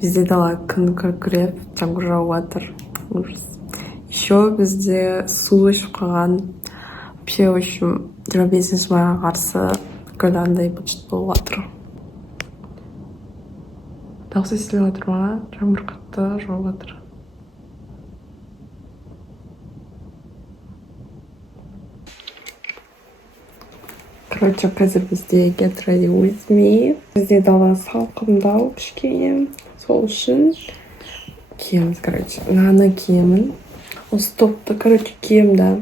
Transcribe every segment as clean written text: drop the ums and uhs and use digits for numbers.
Бізде дала күн күркіреп, жаңбыр жауып жатыр. Ужас. Еще бізде су ішіп қалған. Вообще, в общем, 25 майға қарсы күн андай быт болып жатыр. Дауыс естіліп жатыр ма? Жаңбыр қатты жауып жатыр. Короче, қазір бізде get ready with me. Бізде дала салқындау кішкене. Сол үшін киеміз, короче. Мынаны киемін. Осы топты, короче, кием, да.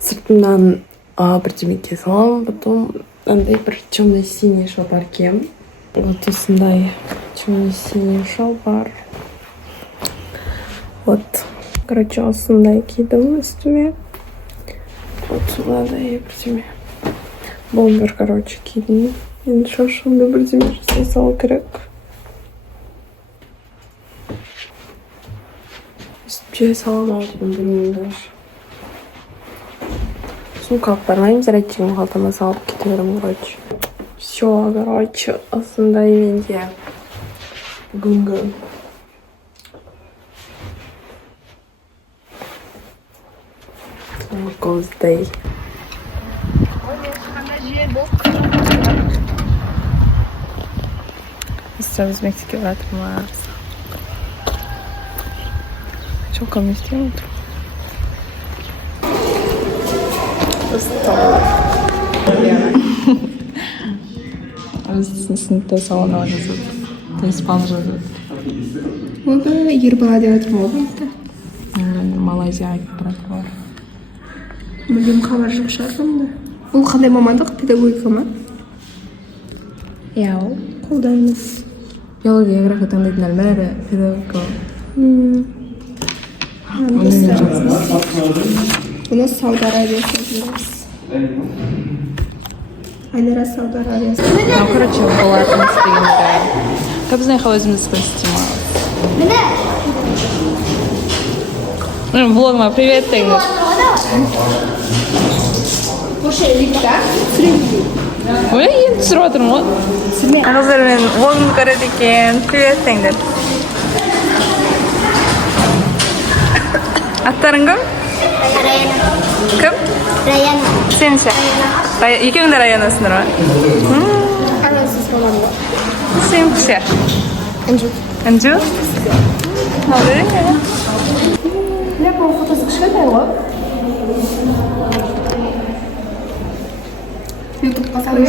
Сыртымнан бірдеме кие саламын. Потом андай бір темно-синий шалбар кием. Вот осындай темно-синий шалбар. Вот. Короче, осындай кидім үстіме. Вот мынандай бірдеме. Бомбер, короче, кидім. Енді шашымды бірдеме жасай салу керек. Үстіме салам алдым, білмеймін даже. Сумка алып бармаймын, зарядчигім қалтама салып кете беремін, короче. Все, короче, осындай менде бүгінгі Thursday. Biz Meksika жатырмыз. Чокам істеймін. Сыныпта сауна жазады. Теспан жазады. Ода ер бала деп жатырмын ғой. Малайзияға кетіп баратыр. Мүлдем хабар жоқ шығармын да. Ол қандай мамандық? Педагогика ма? Иә, қолдаймыз. Биология, география таңдайтын әлмәрі педагогика. У нас Сауд Арабиясы здесь. Айнара Сауд Арабиясы. Ну, короче, болатын істегенде. Как знаешь, өзіміз снималась. Блогма, привет, Тегнер. Ой, енді түсіріп отырмын ғой. Қыздар, мен влогымды көреді екен. Привет, Тегнер. Аттарың кім? Раяна. Кім? Раяна. Сен ше? Екеуің де Раянасыңдар ма? Анасы мамамда. Сен ше? Анжу. Анжу? Алдырың еді? Бля, бұл фотосы кішкентай ғой. Ютубқа салып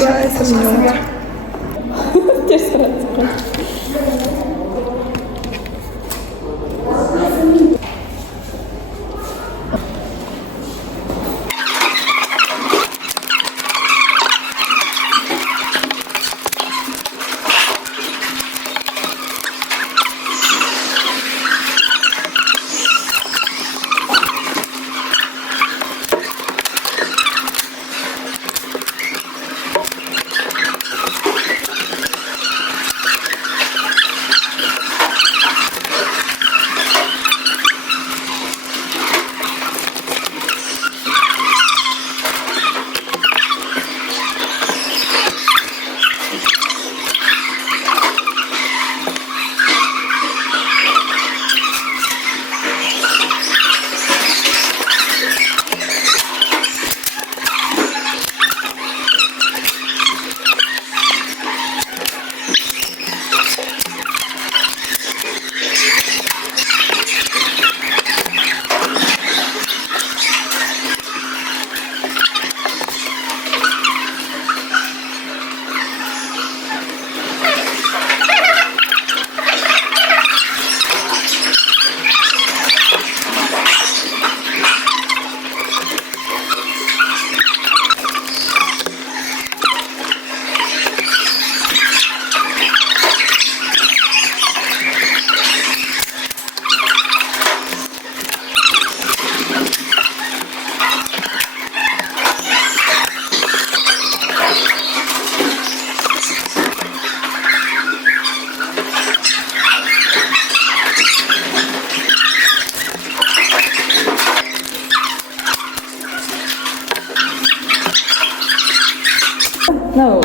No,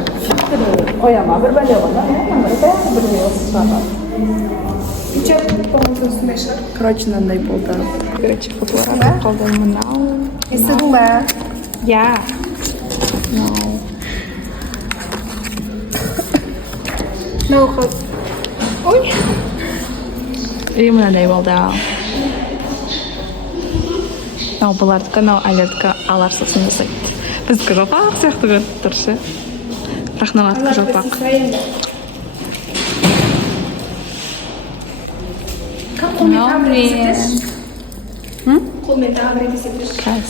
oyama, bir bale bana, mereka berdua sekarang. Сейчас полностью смешно. Короче, мындай болды. Короче, фотоаппарат қалды мынау. Естідің ба? Я. Мынау қыз. Ой. И мынандай болды. Мынау бұлардікі, мынау Айлардікі аларсасын жасайды. Біздікі жалпақ сияқты көрініп тұр ше. Бірақ мынауатікі жалпақ. Как қолмен табыр етесіз? Қолмен табыр етесіз? Кәс.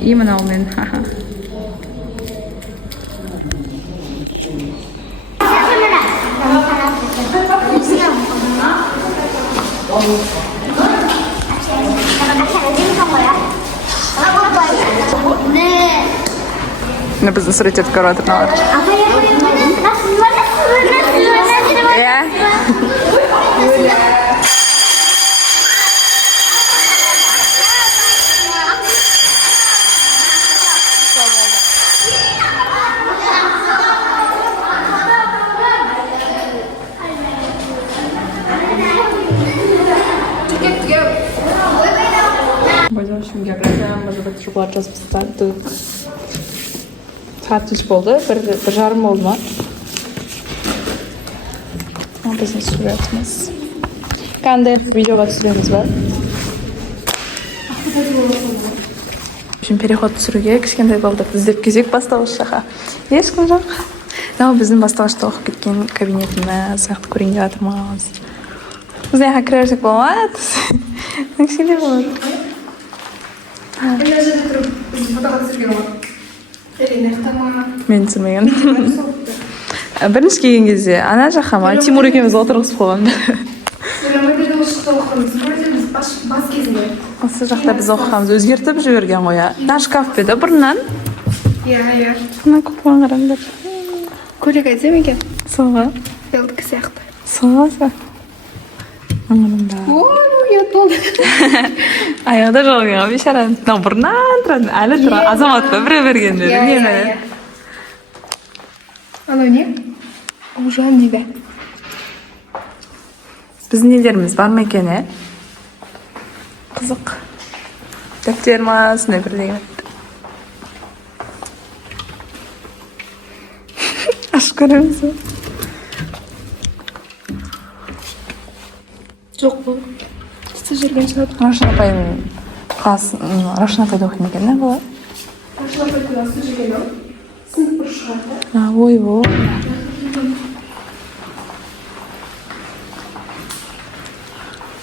И мынаумен. Мына біздің сурет көріп отыр мыналар. Biz в общем географияны бітіп жоғары жазып тастадық. Сағат кеш болды, бір жарым болды ма? Біздің суретіміз. Қандай видеоға түсіреміз ба? В общем, переход түсіруге кішкентай балдарды іздеп кезек бастауыш жаққа. Ешкім жоқ. Мынау біздің бастауышта оқып кеткен кабинетіміз, сияқты көрінген жатырмыз. Біз жаққа кірерсек болмады. Кішкентай болады. Мына жерде тұрып, біз фотоға түсірген ғой. Әрине, ақтама. Мен түсірмеген. Бірінші келген кезде ана жаққа ма Тимур екеуміз отырғызып қойған. Өмірде осы шықты оқығанбыз. Көрде біз бас кезінде. Осы жақта біз оқығанбыз өзгертіп жіберген ғой. Мына шкаф беді бұрыннан. Иә. Мына купон қараңдар. Көйлек әдемі екен. Соға. Елдікі сияқты. Соға. Маңырында. Ой, ұят болды. Аяғда жоғыған бейшаран. Мынау бұрыннан тұратын. Әлі тұра. Азамат па біреу бергендер. Иә. Анау не? Ұжан дейді. Біздің нелеріміз бар ма екен, е? Қызық. Дәптер ма, сондай бірдеңе. Ашып көреміз ба? Жоқ бұл. Түсі жүрген шығады. Рашын апайдың қасын, Рашын апайды оқиын екен, не болады? Рашын апайды түсі жүрген ол. Сынып бір шығарды. Ой-ой.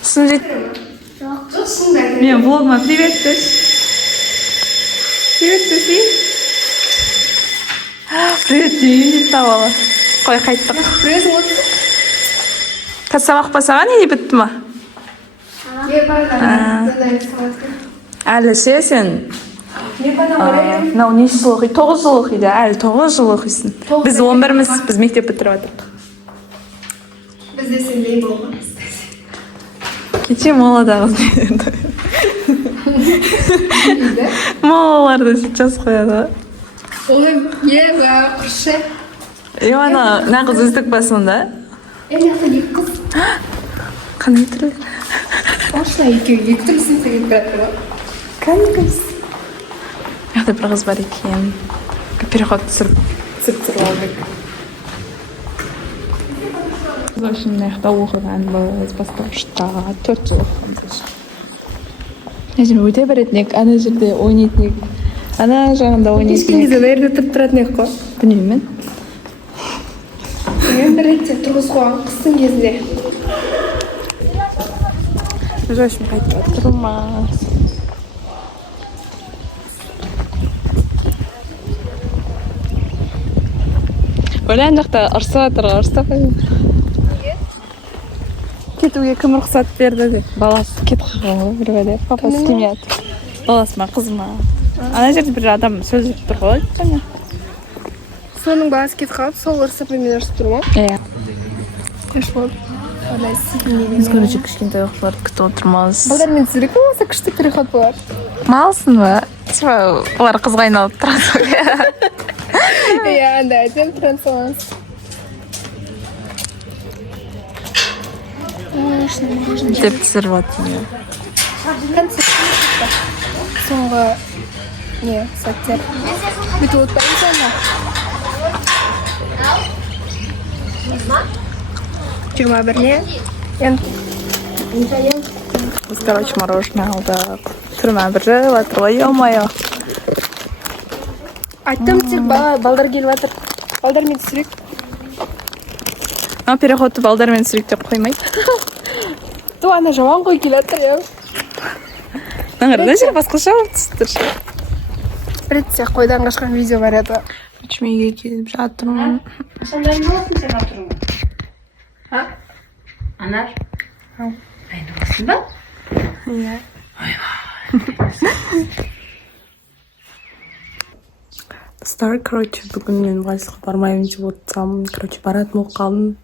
Сын жет... Жоқ, шындай. Мен влогыма привет деш. Привет деші. Привет дейін деп табалы. Қой қайттық. Привет, вот. Сабақ па саған не бітті ма? Не бана. Әлі ше сен? Не бана орайым. Мынау неше жыл оқиды? 9 жыл оқиды. Әлі 9 жыл оқисың. Біз 11-міз, біз мектеп бітіріп жатырдық. Біз де сендей болғанбыз. Кеше моладағы дейді. Молаларды сейчас қояды. Ой, ева, құршы. Ана нағыз үздік ба сонда? Яқта екі қыз. Қандай түрі? Ашына екі түрлі сыныпта кетіп жатыр ғой. Кәдімгіміз. Яқта бір қыз бар екен. Переход түсіріп алдық. В общем, яқта оқығанбыз бастауышта 4 жыл оқығанбыз. Әжем өте беретін ек, ана жерде ойнайтын ек. Ана жағында ойнайтын ек. Кешкен кезде лайырда тұрып тұратын ек қой. Білмеймін. Мен бір ретте тұрғыз қойған қыстың кезінде. В общем, қайтып отырмыз. Ойлайын жақта ұрсып атырға ұрсып кетуге кім рұқсат берді деп. Баласы кетіп қалған бір бәле. Папа істемейді. Баласы ма, қызы ма? Ана жерде бір адам сөз етіп тұр ғой. Соның баласы кетіп қалып, сол ұрсып мен ұрсып тұр ма? Иә. Қаш болды. Олай Біз көрінше кішкентай оқушыларды күтіп отырмыз. Балдар мен түсірек болмаса күшті переход болады. Малсың ба? Типа, олар қызға айналып тұрады. Иә, анда әдем тұран соғаныз. деп түсіріп жатырмын. соңғы не сәттер бүйтіп отпаймыз ана 21-не Біз, короче, мороженое алдық. 21 жыл жатыр ғой, ё-моё. айттым тек балдар келіп жатыр балдармен түсірейік Переходты балдармен түсірейік деп қоймайды. ана жаман қой келіп жатыр иә Наңырда жер басқаша болып түсіп тұр. Ретте қойдан қашқан видео бар еді. Үчмеге келіп жатырмын. Сондай боласың сен отыруың. Ha? Anar? Aynamasın da? Иә. Достар, короче, бүгін мен вальсқа бармаймын деп отырсам, короче, баратын болып қалдым.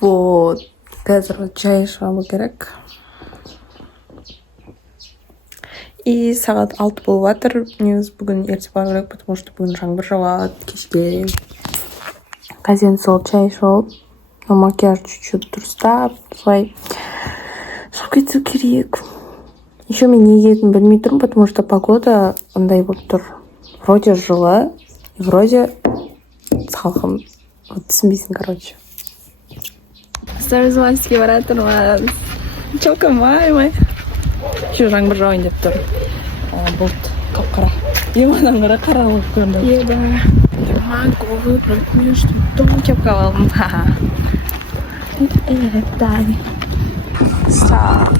Вот, қазір чай ішіп алу керек. И сағат 6 болып жатыр. Негізі бүгін ерте бару керек, потому что бүгін жаңбыр жауады кешке. Қазір сол чай ішіп алып, макияж чуть-чуть дұрыстап, солай шығып кету керек. Еще мен неге екенін білмей тұрмын, потому что погода андай болып тұр. Вроде жылы, и вроде салқын. Вот түсінбейсің, короче. Старозланские бара тұрмыз. Чалкамай. Еще жаңбыр жауын деп тұр. Бұлт қап-қара. Еманнан қара қаралық көрінді. Еба. Могу выбрать между дом кепка алдым. Это Стап.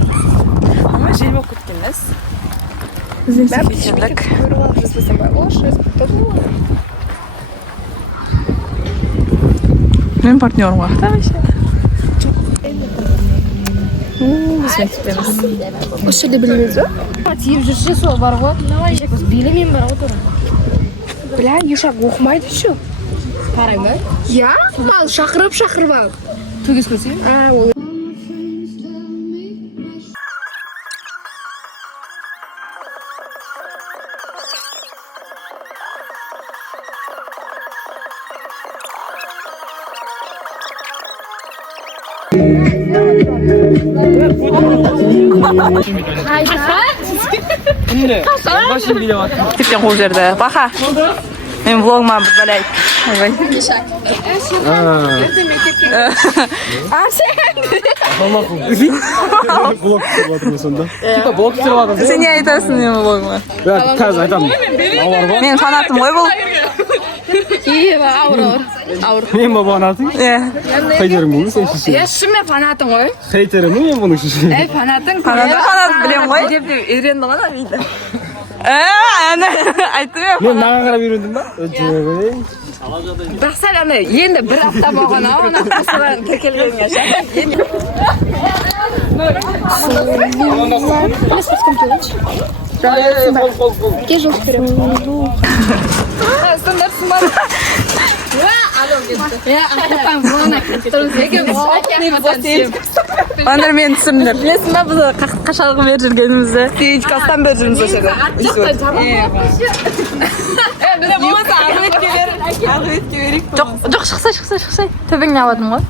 Ама жел болып кеткен емес. Бізден секретерлік. Мен партнерім ғой. Бізбен кетеміз. Осы жерде білмейміз ба? Тиіп жүрсе сол бар ғой. Билемен бар ғой. Бля, ешак оқымайды еще. Қарай ма? Я? Ал шақырып ал. Төгес көрсең? Ол. Тіптен қол жерді. Бақа. Мен влогыма бір бәләй. Сен не айтасың мен влогыма? Қазір айтамын. Мен фанатым ғой бұл. Ауыр. Мен ба фанатың? Хейтерім бұл сен шеше. Шынымен фанатың ғой? Хейтерім мен бұның шеше. Фанатың Фанат білем ғой. Деп үйренді ғана дейді. Әне айттым я. Мен маған қарап үйрендім ба? Бақсал ана енді бір апта болған ана қосылған тіркелгенге ше. Ке жол беремін. Стандарт сымар. Анар мені түсіріңдер. Білесің ба біз қашалғы бер жүргенімізді? Стевичкастан бер жүрміз осы жерде. Жоқ, шықсай. Төбеңне аладым ғой.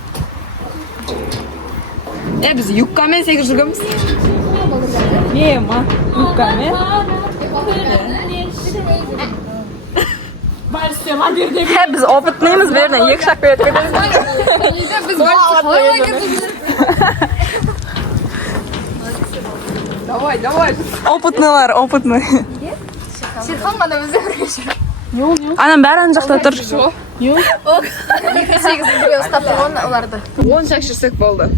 Біз юбкамен секіріп жүргенбіз. Не, ма? Юбкамен? Biz опытныймыз, берден, екі шақ беріп кетеміз. Давай. Опытный. Серхан ғана бізде бірге жүр. Анам бәрі ана жақта тұр. 8 бірге ұстап тұрған оларды. 10 шақ жүрсек болды.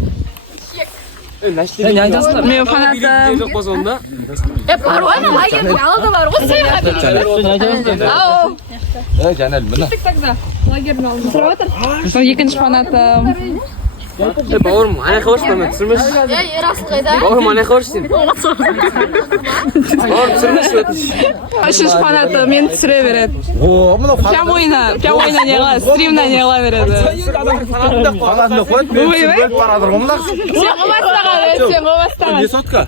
Мен фанатым. Бар ғой, лагерь алда бар ғой, сыйға Екінші фанатым. Бауырым, ана қауышпа мен түсірмеш. Ерасыл қайда? Бауырым, ана қауыш сен. Бауырым, түсірмеш өтіш. Үшінші фанатым, мен түсіре береді. Прям ойна не қыла, стримна не қыла береді. Фанатымды қойып, мен түсіріп бөліп барадыр ғымдақ. Сен қобастаған. Не сотка?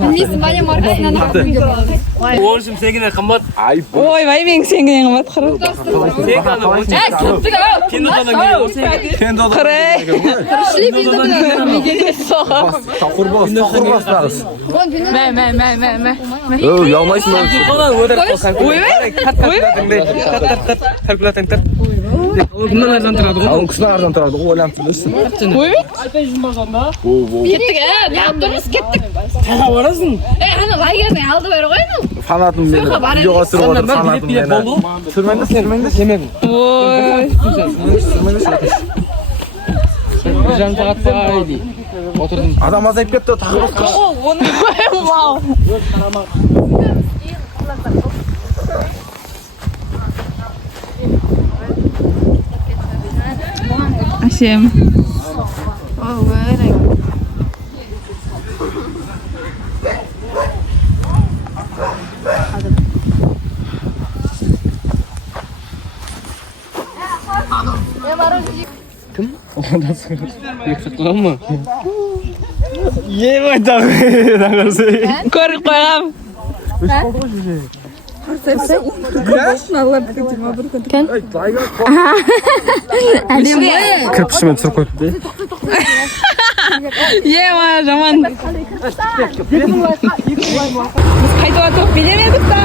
Bilmeysin, bana markasından aldım. Oğlum seninle kambat. ойбай менің сенгенен қымбат қыры Ұялмайсың Кімнен арзан тұрады ғой? Кісінің арзан тұрады ғой, ойланып тұрсың. Кеттік, неғып тұрмыз, кеттік. Қайға барасың? Ана лагеріне алды бері ғой, ну. Фанатым мені. Видеоға түсіріп отыр, фанатым мені. Түсірмеңдіз, түсірмеңдіз. Bir жарым сағат па или отырдым. Адам азайып кетті, тағы басқа. әсем Қылған ма? Ем айтағы көріп қойғам Кірпішімен түсіріп қойыпты. ема жаман біз қайтып атып билемедік та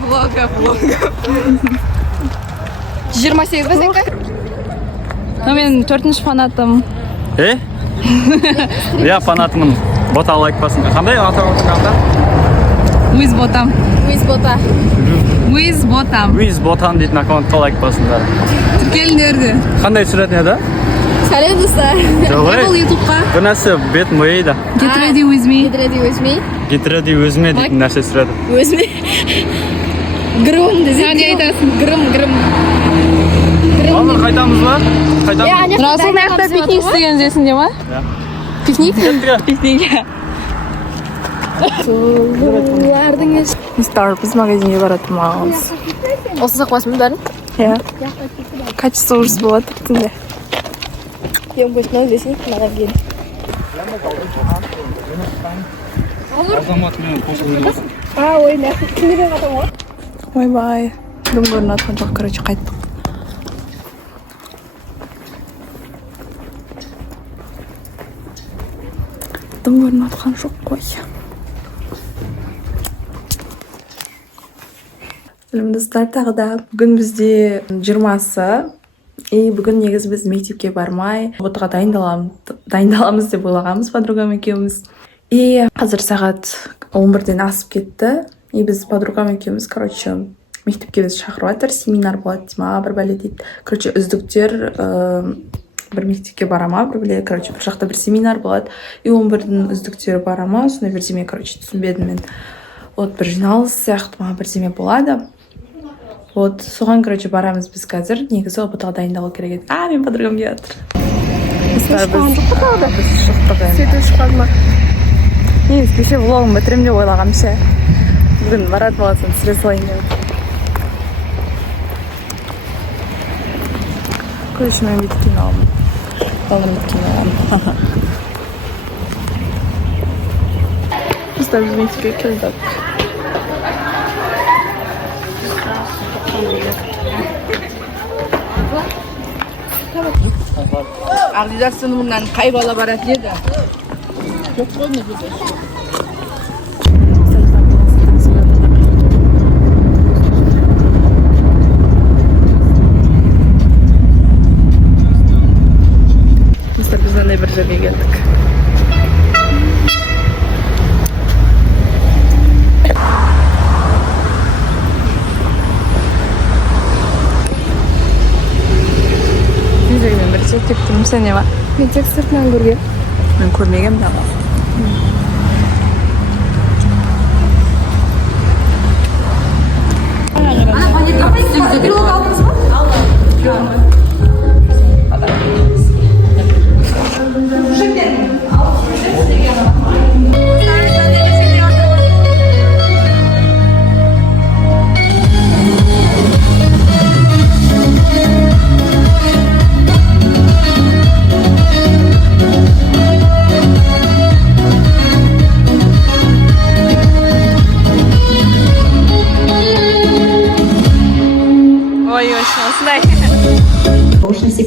блога 28 ба сенікі? Мен 4-ші фанатым. Я фанатымын. Бота лайк басын. Қандай атау отырғанда? With ботам. With бота. With ботам. Wiz ботан дейтін аккаунтқа лайк басыңдар. Тіркеліңдерді. Қандай сурет еді? Сәлем достар. Жоғай. Бұл ютубқа. Бір нәрсе бет мойыйды. Get ready with me. Get ready with me. Get ready өзіме дейтін нәрсе сурет. Өзіме. Грым десе. Сән не айтасың? Грым. Алыр қайтамыз ба? Қайтамыз. Расыл маяқта пикник істеген жесінде ма? Пикник? Пикник. Мистер, біз магазинге баратырмағыз. Осы сақпасың бәрін? Иә. Качество ұрыс болады түнде. Ем көшінен десең, маған келі. Ой, нәсіп кімдеген қатам ғой? Ойбай. Дым көрін атқан жоқ, короче, қайттық. Дым көрін атқан жоқ қой. Достар, тағы да бүгін бізде 20-сы. И бүгін негізі біз мектепке бармай, ботаға дайындаламыз деп ойлағанбыз подругам екеуміз. И қазір сағат 11-ден асып кетті. И біз подругам екеуміз, короче, мектепке біз шақырып жатыр, семинар болады дейма, бір бәле дейді. Короче, үздіктер бір мектепке барама, бір бәле, короче, бір жақта бір семинар болады. И 11-дің үздіктері барама, сондай бірдеме, короче, түсінбедім мен. Вот бір жиналыс сияқты ма бірдеме болады. Вот, соған, короче, барамыз біз қазір. Негізі ботаға дайындалу керек еді. Мен подругам келіп жатыр. Сөйтіп шыққан ма? Негіз кеше влогым бітірем деп ойлағам ше. Бүгін барат боласын түсіре салайын деп. Короче, мен бүйтіп киноламын. Балым бүйтіп киноламын. Достар, біз мектепке келдік. Ағзизар сыныбынан қай бала баратын еді? Жоқ қой не дейді. Достар, біз андай бір жерге келдік. Мен бір тек тұрмын, сен не ба? Мен тек сыртынан көрген. Мен көрмегем де ала.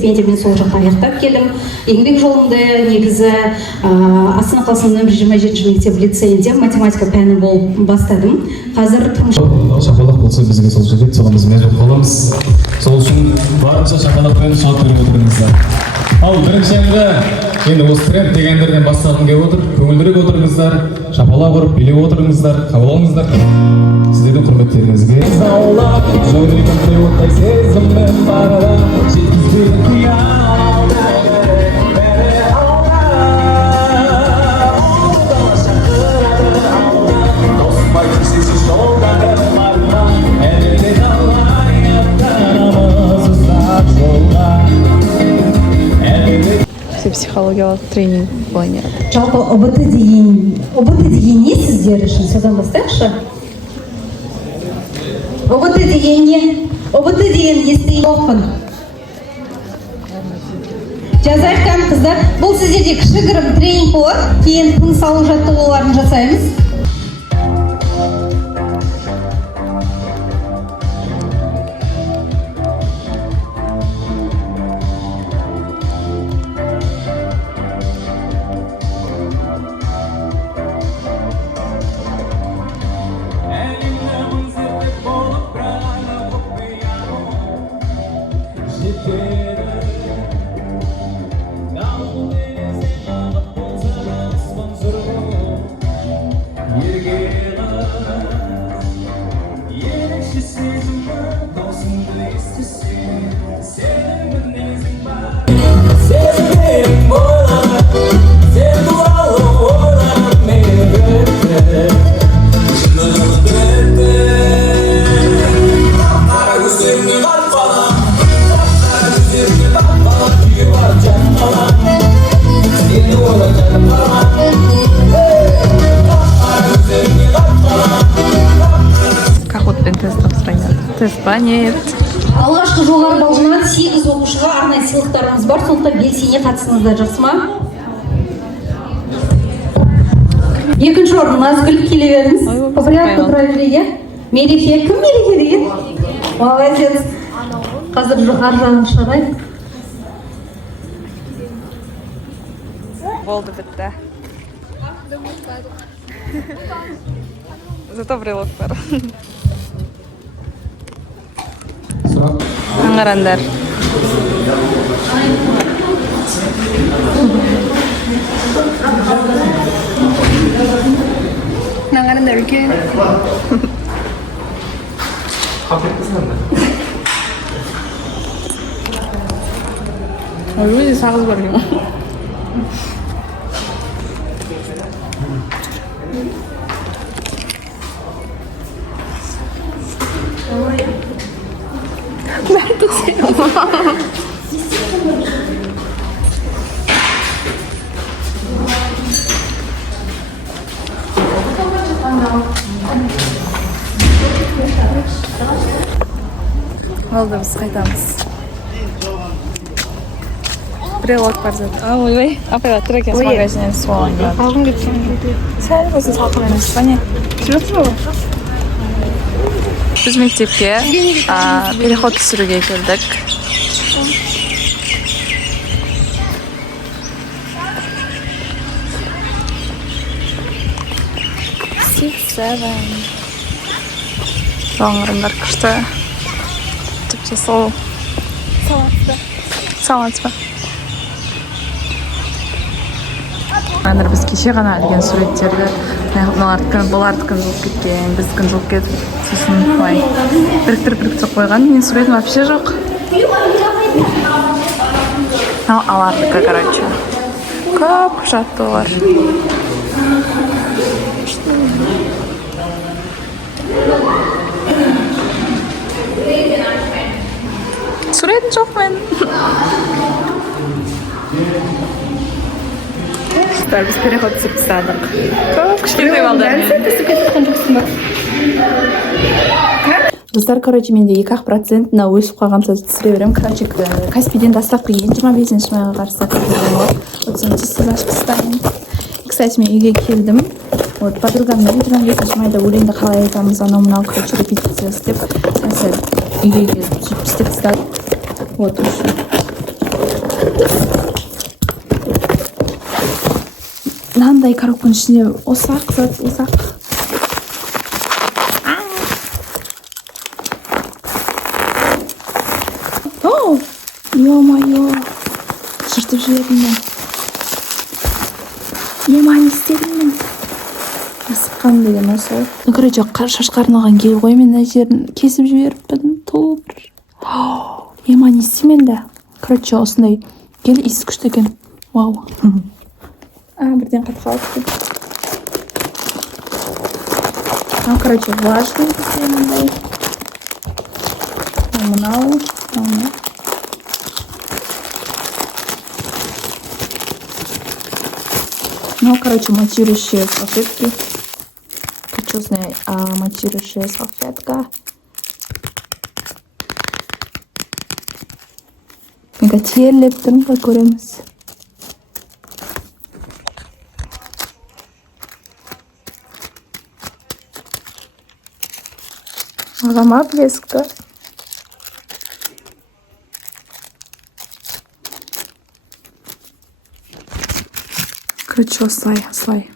стипендиямен сол жақта аяқтап келдім. Еңбек жолымда негізі Астана қаласының 27-ші мектеп лицейінде математика пәні болып бастадым. Қазір шапалақ болса бізге сол жерде соған біз мәз болып қаламыз. Сол үшін барынша шапалақпен шалт беріп отырыңыздар. Ал бірінші әнді енді осы тренд деген әндерден бастағым келіп отыр. Көңілдірек отырыңыздар, шапалақ ұрып билеп отырыңыздар, қабыл алыңыздар. Сіздердің құрметтеріңізге заулап жөнелген периодтай сезіммен барыда жеткізбейді қиял бәрі алда ауылда шақырады ауылда тоспай сенсіз жолдары барда әлемде қалай аттанамыз ұзақ жолға психологиялық тренинг планет. жалпы ОБТ деген не сіздер үшін? Содан бастайықшы. ОБТ деген не? ОБТ деген естіген оқын. Жазайықтан қыздар, бұл сіздерде кішігірім тренинг болады, кейін тыныс алу жаттығуларын жасаймыз. Планет. Алғашқы жоғары балл жинаған 8 оқушыға арнайы сыйлықтарымыз бар, сондықтан белсене қатысыңыздар, жақсы ма? Екінші орын Назгүл, келе беріңіз. По порядку проверяйте. Мереке, кім мереке деген? Молодец. Қазір жоғары жағын шығарайық. Болды, бітті. Зато брелок бар. Аңғарандар. Аңғарандар үлкен. Өзі сағыз бар екен. Oldu, biz қайтамыз. Брелок бар зат. Ойбай, апай отыр екен магазиннен суалған келді. Алдым кетсем. Сәл болсын салқын емес па не? Жүрсің бе? Біз мектепке переход түсіруге келдік. Жаңғырындар күшті. Тіпті сол. Салатсыз ба? Аңыр біз кеше ғана ілген суреттерді бұлардікін жылып кеткен, біздікін жылып кетіп, сосын былай біріктіріп қойған. Мен суретім вообще жоқ. Алардікі, короче. Көп құжатты олар. Сурет жоқ мен. Біз переход түсіп тастадық. Көп кішкентай балдар. Достар, короче, менде 2% өсіп қалған сөз түсіре берем. Короче, Каспийден доставка ең 25 майға қарсы 30 ашып тастайын. Кстати, мен үйге келдім. Вот, подругаммен 25 майда өлеңді қалай айтамыз, анау-мынау, короче, репетиция істеп, үйге келіп сөйтіп істеп тастадым. Вот, уже. мынандай коробканын ішінде ұсақ зат, ұсақ. О, ё-моё, жыртып жібердім мен. Ема, не істедім мен? Асыққан деген осы ғой. Ну, короче, шашқа арналған гель ғой, мен мына жерін кесіп жіберіппін. Толып. Ема, не істеймін енді? Короче, осындай гель иісі күшті екен. Вау. Бірден қатып қалыпты. Короче, влажный бізде мындай. Мынау. Ну, короче, матирующие салфетки. Причесная матирующая салфетка. Мега терлеп тұрмын ғой, көреміз. Ағама блескі. Короче, осылай.